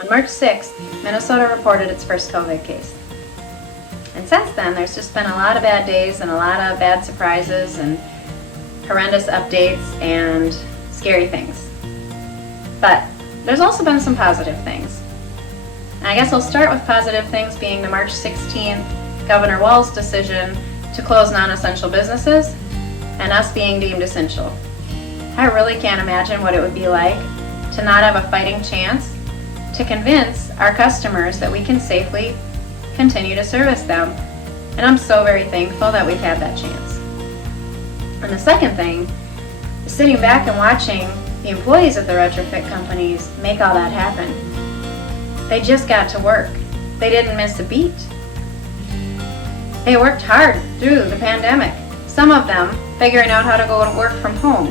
On March 6th, Minnesota reported its first COVID case. And since then, there's just been a lot of bad days and a lot of bad surprises and horrendous updates and scary things. But there's also been some positive things. And I guess I'll start with positive things being the March 16th Governor Walz's decision to close non-essential businesses and us being deemed essential. I really can't imagine what it would be like to not have a fighting chance to convince our customers that we can safely continue to service them. And I'm so very thankful that we've had that chance. And the second thing is sitting back and watching the employees at the retrofit companies make all that happen. They just got to work. They didn't miss a beat. They worked hard through the pandemic. Some of them figuring out how to go to work from home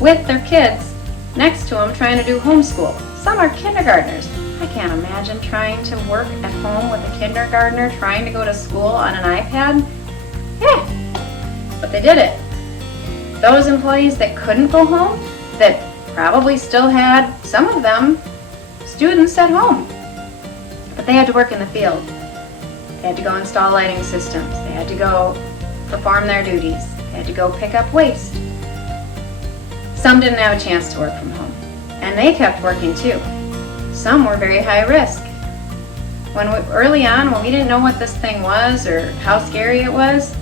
with their kids next to them trying to do homeschool. Some are kindergartners. I can't imagine trying to work at home with a kindergartner trying to go to school on an iPad. Yeah, but they did it. Those employees that couldn't go home, that probably still had, some of them, students at home, but they had to work in the field. They had to go install lighting systems. They had to go perform their duties. They had to go pick up waste. Some didn't have a chance to work from home, and they kept working too. Some were very high risk. Early on, when we didn't know what this thing was or how scary it was,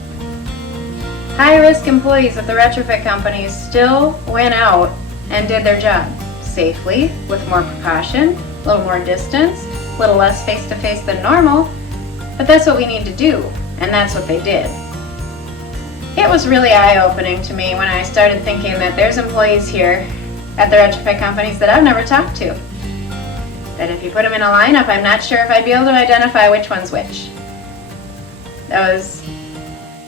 high-risk employees at the retrofit companies still went out and did their job safely, with more precaution, a little more distance, a little less face-to-face than normal, but that's what we need to do, and that's what they did. It was really eye-opening to me when I started thinking that there's employees here at the retrofit companies that I've never talked to. That if you put them in a lineup, I'm not sure if I'd be able to identify which one's which. That was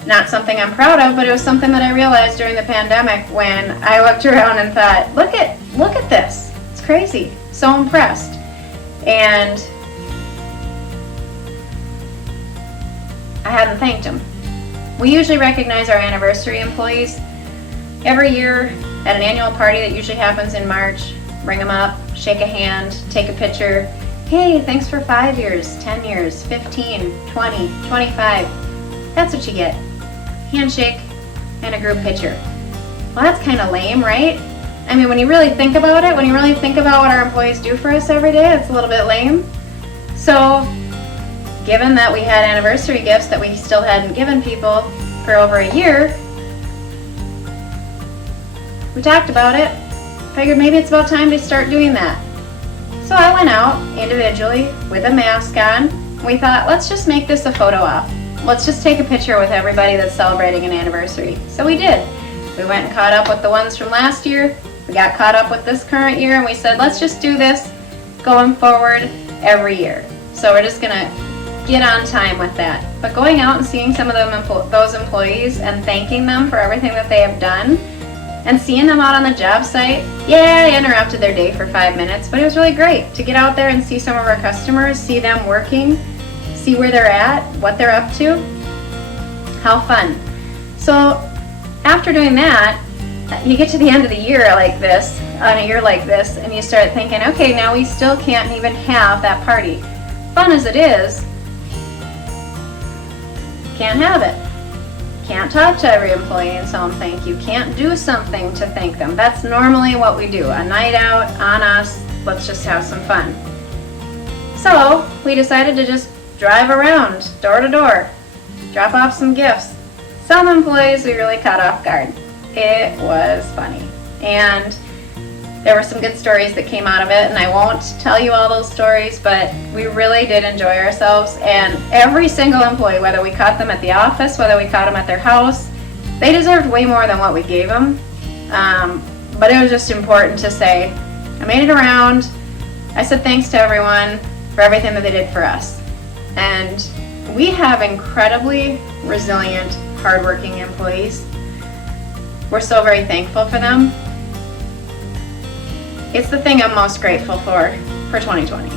not something I'm proud of, but it was something that I realized during the pandemic when I looked around and thought, look at this. It's crazy. So impressed. And I hadn't thanked them. We usually recognize our anniversary employees every year at an annual party that usually happens in March. Bring them up, shake a hand, take a picture. Hey, thanks for 5 years, 10 years, 15, 20, 25. That's what you get. Handshake and a group picture. Well, that's kind of lame, right? I mean, when you really think about it, when you really think about what our employees do for us every day, it's a little bit lame. So, given that we had anniversary gifts that we still hadn't given people for over a year, we talked about it, figured maybe it's about time to start doing that. So I went out individually with a mask on. We thought, let's just make this a photo op. Let's just take a picture with everybody that's celebrating an anniversary. So we did. We went and caught up with the ones from last year. We got caught up with this current year, and we said, let's just do this going forward every year. So we're just gonna get on time with that. But going out and seeing some of those employees and thanking them for everything that they have done, and seeing them out on the job site, yeah, I interrupted their day for 5 minutes, but it was really great to get out there and see some of our customers, see them working, see where they're at, what they're up to. How fun. So after doing that, you get to the end of the year like this, on a year like this, and you start thinking, okay, now we still can't even have that party. Fun as it is, can't have it. Can't talk to every employee and tell them thank you. Can't do something to thank them. That's normally what we do. A night out on us, let's just have some fun. So we decided to just drive around door to door, drop off some gifts. Some employees we really caught off guard. It was funny. And there were some good stories that came out of it, and I won't tell you all those stories, but we really did enjoy ourselves. And every single employee, whether we caught them at the office, whether we caught them at their house, they deserved way more than what we gave them. But it was just important to say, I made it around. I said thanks to everyone for everything that they did for us. And we have incredibly resilient, hardworking employees. We're so very thankful for them. It's the thing I'm most grateful for 2020.